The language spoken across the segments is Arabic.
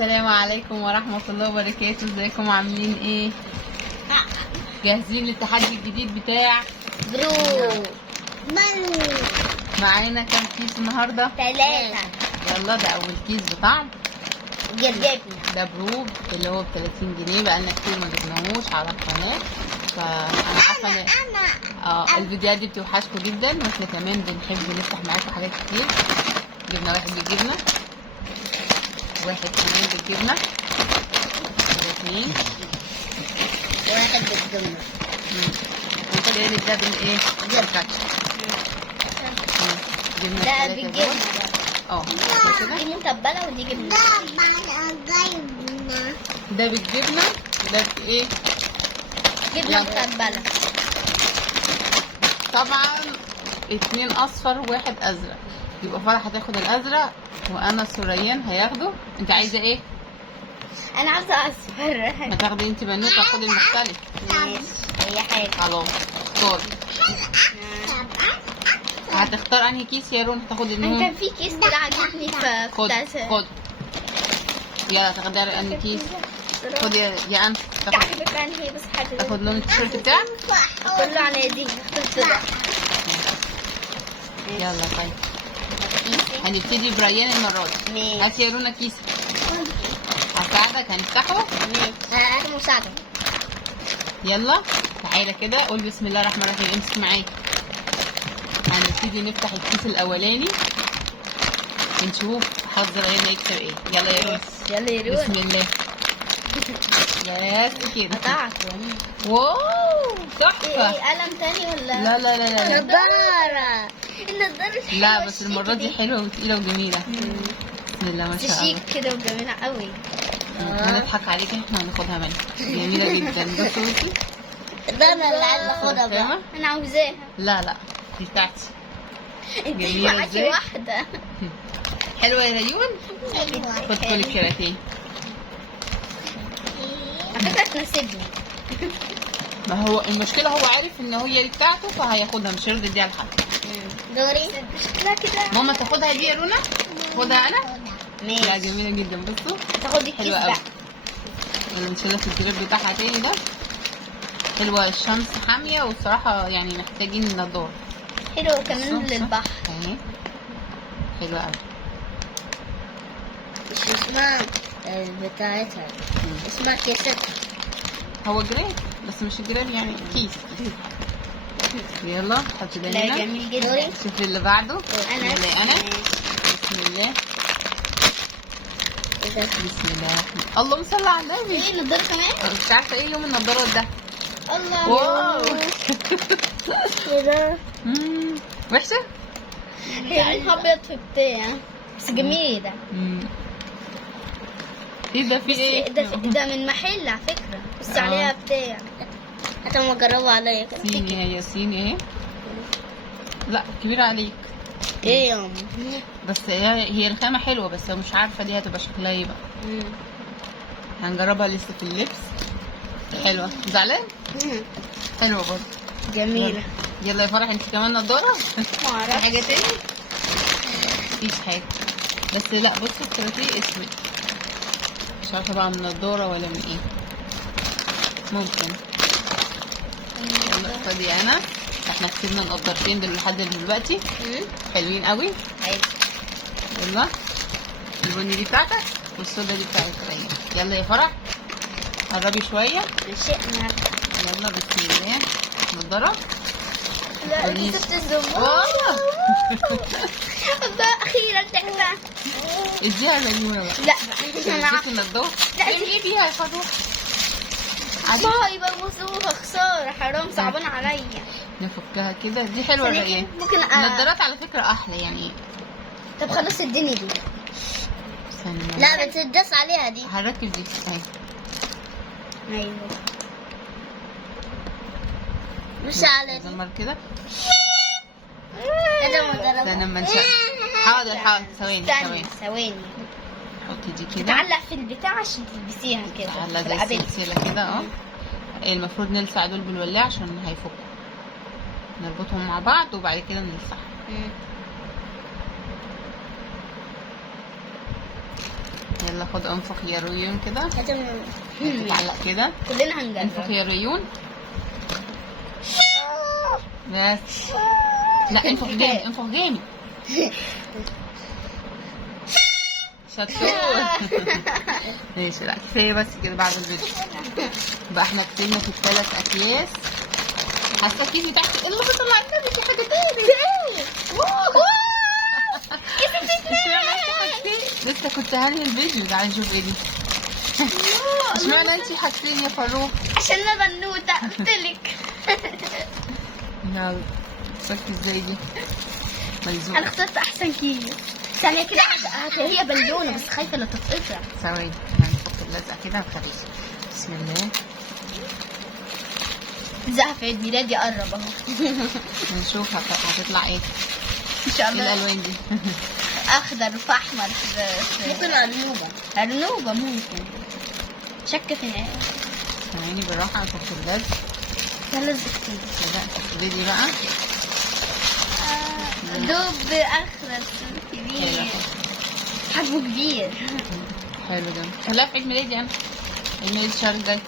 السلام عليكم ورحمة الله وبركاته. ازيكم عاملين ايه؟ جاهزين للتحدي الجديد بتاع برو معانا كام كيس النهارده؟ 3 يلا ده اول كيس بطعم جرجبنا. ده بروب اللي هو ب 30 جنيه. بقالنا كتير ما جبناهوش على القناة، فانا عارفة ان الفيديوهات دي بتوحشكم جدا، واحنا كمان بنحب نفتح معاكم حاجات كتير. جبنا واحد بالجبنة، واحد كمان بالجبنة، اثنين، واحد بالجبنة. والتالت ده بالايه؟ بالكاتشب. جبنا ده التلاتة بالجبنة دول. كده دي متبلة ودي جبنة. ده بالجبنة، ده بايه؟ جبنة متبلة. طبعا 2 اصفر وواحد ازرق، يبقى فرح هتاخد الازرق وانا سوريان هياخده. انت عايزه ايه؟ أنا عاوزة أصفر. ما تاخدي انت بنوته، خدي المختلف. ماشي أي حاجة. خلاص اختاري. هتختار انهي كيس يا رون؟ هتاخد أنا النون. كان في كيس كده عجبني خد خد يلا تاخدي انهي كيس. خد يا انت تعرف أنهي بس حاجة تاخد لون التيشيرت بتاعك. كله على دي اخترت ده. يلا طيب هنبتدي بريان المرة دي. ماشي. هاتي يا رونا كيس هساعدك هنفتحه. ماشي أنا مساعدة. يلا تعالى كده قول بسم الله الرحمن الرحيم. امسك معايا. هنبتدي نفتح الكيس الاولاني ونشوف حظ ريان يكسب ايه. يلا يا رونا يلا يا رونا. بسم الله. بس كده قطعت. واو تحفة. ايه قلم تاني ولا؟ لا لا لا لا نضارة. النضارة حلوة. لا بس المرة دي حلوة وتقيلة وجميلة. بسم الله ما شاء الله. شيك كده وجميلة قوي. هنضحك عليك احنا هناخدها منك. جميلة جدا. بصي بصي ده انا اللي عايزة اخدها بقى. انا عاوزاها. لا لا دي بتاعتي. انت جميلة معاكي ازاي؟ واحدة. حلوة يا ريون. خد كل الكراتين. على فكرة تناسبني. ما هو المشكلة هو عارف ان هي دي بتاعته فهياخدها، مش هيرضى يديها لحد. دوري. شكلها كده. ماما تاخدها دي يا رونا. خدها انا. لا ماشي. جميلة جدا. بصوا تاخدي الكيس حلوة قوي. بقى. يلا نشيلها في الجراب بتاعها تاني ده. حلوة، الشمس حامية والصراحة يعني محتاجين نضارة. حلوة كمان بصوا، للبحر. اهي حلوة قوي. مش اسمها بتاعتها، اسمها كيستها. هو جراب بس مش جراب يعني كيس. يلا حط ده لا هنا. جميل جدا. شوف اللي بعده. انا انا بسم الله. بسم الله. اللهم صل على النبي. ايه النضارة كمان؟ مش عارفه ايه يوم النضارات ده. الله. واو كده. وحشه. هي لونها ابيض في بتاع بس جميل ده. ايه ده؟ في بس ايه؟ ده من محل على فكرة، بس عليها بتاع. حتى ما جربوا عليا كده. صيني، هي صيني اهي. لا كبيره عليك. ايه يا ماما؟ بس هي الخامه حلوه، بس مش عارفه دي هتبقى شكلها ايه بقى. هنجربها لسه في اللبس. حلوه. زعلان؟ حلوه برضه. جميلة. يلا يا فرح انت كمان نضاره. ما اعرفش حاجه تاني؟ مفيش حاجه. بس لا بصوا الكراتيه اسود، مش عارفه بقى من نضاره ولا من ايه. ممكن. يلا خدي انا. احنا كسبنا النضارتين دول لحد دلوقتي. حلوين قوي. عايز. يلا البني دي بتاعتك والسودا دي بتاعت ريان. يلا يا فرح قربي شويه. شئنا. يلا بسم الله. نضاره. لا كويس. كسبت الزبون. واو. الله اخيرا تحفة. اديها مجنونه بقى. لا اديك النضاره. لا، ايه بيها يا فضوح. ما يبوظوها خسارة، حرام صعبان عليا. نفكها كده. دي حلوه ولا ايه؟ ممكن النضارات على فكره احلى يعني. طب خلاص اديني دي. استنى. لا بتدس عليها دي. هركب دي اهي. ايوه مش على دي. زمر كده. انا ما جربتش. استنى اما نشوف. حاضر حاضر ثواني ثواني. ثواني. حطي دي كده. تعلق في البتاع عشان تلبسيها كده. تعلق زي رقبتك. السلسله كده اهو. المفروض نلسع دول بالولاعه عشان هيفكوا. نربطهم مع بعض وبعد كده نلسعهم. يلا خد انفخ يا ريون كده، لازم تتعلق كده. كلنا انفخ هنجرب. يا ريون. بس لا انفخ جامد، انفخ جامد. شطور. ماشي، لا كفايه بس كده بعد الفيديو. بقى احنا كسبنا في الثلاث اكياس. حاسه الكيس بتاعتي ايه اللي بيطلع لنا في حاجه تاني. لسه كنت هنهي الفيديو. تعالي نشوف ايه دي. اشمعنى انتي حاجتين يا فاروق؟ عشان انا بنوته قلتلك. يلا فك ازاي دي انا ملزوقه. اخترت احسن كيس. ثانيه كده هي بالونه بس خايفه لا تتقطع. ثواني هنفك اللزقه كده الخبيثه. بسم الله. زهف عيد ميلادي قرب اهو. نشوف هتطلع ايه. ان شاء ايه الله. الالوان دي؟ اخضر في احمر ممكن ارنوبه. ارنوبه ممكن. شك في ثواني بالراحه هنفك اللزق. ده لزق كده. كده ابتدي بقى. دب اخضر كبير حجمه كبير. حلو ده. خليها في عيد ميلادي انا. عيد ميلادي الشهر الجاي.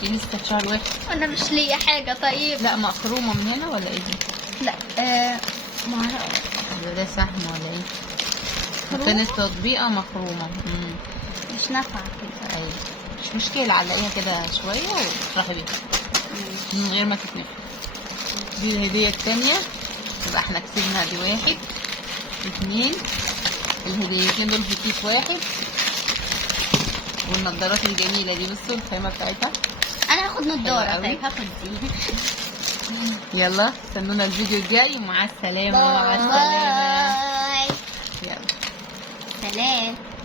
دي لسه في شهر 1. انا مش ليا حاجه. طيب لا مخرومه من هنا ولا ايه دي؟ لا ما اعرفش. ده سهم ولا ايه؟ مخرومة؟ كانت تطبيقه مخرومه. مش نافعه كده. ايوه مش مشكله، علقيها كده شويه وتروحي بيها من غير ما تتنفخ. دي الهديه الثانيه. يبقى احنا كسبنا دي 1 2. الهديتين دول في كيس واحد. والنضارات الجميله دي بصوا الخامه بتاعتها. انا هاخد نضاره. حلوة قوي. طيب هاخد دي. يلا استنونا الفيديو الجاي ومع السلامه. مع السلامه. باي. يلا سلام.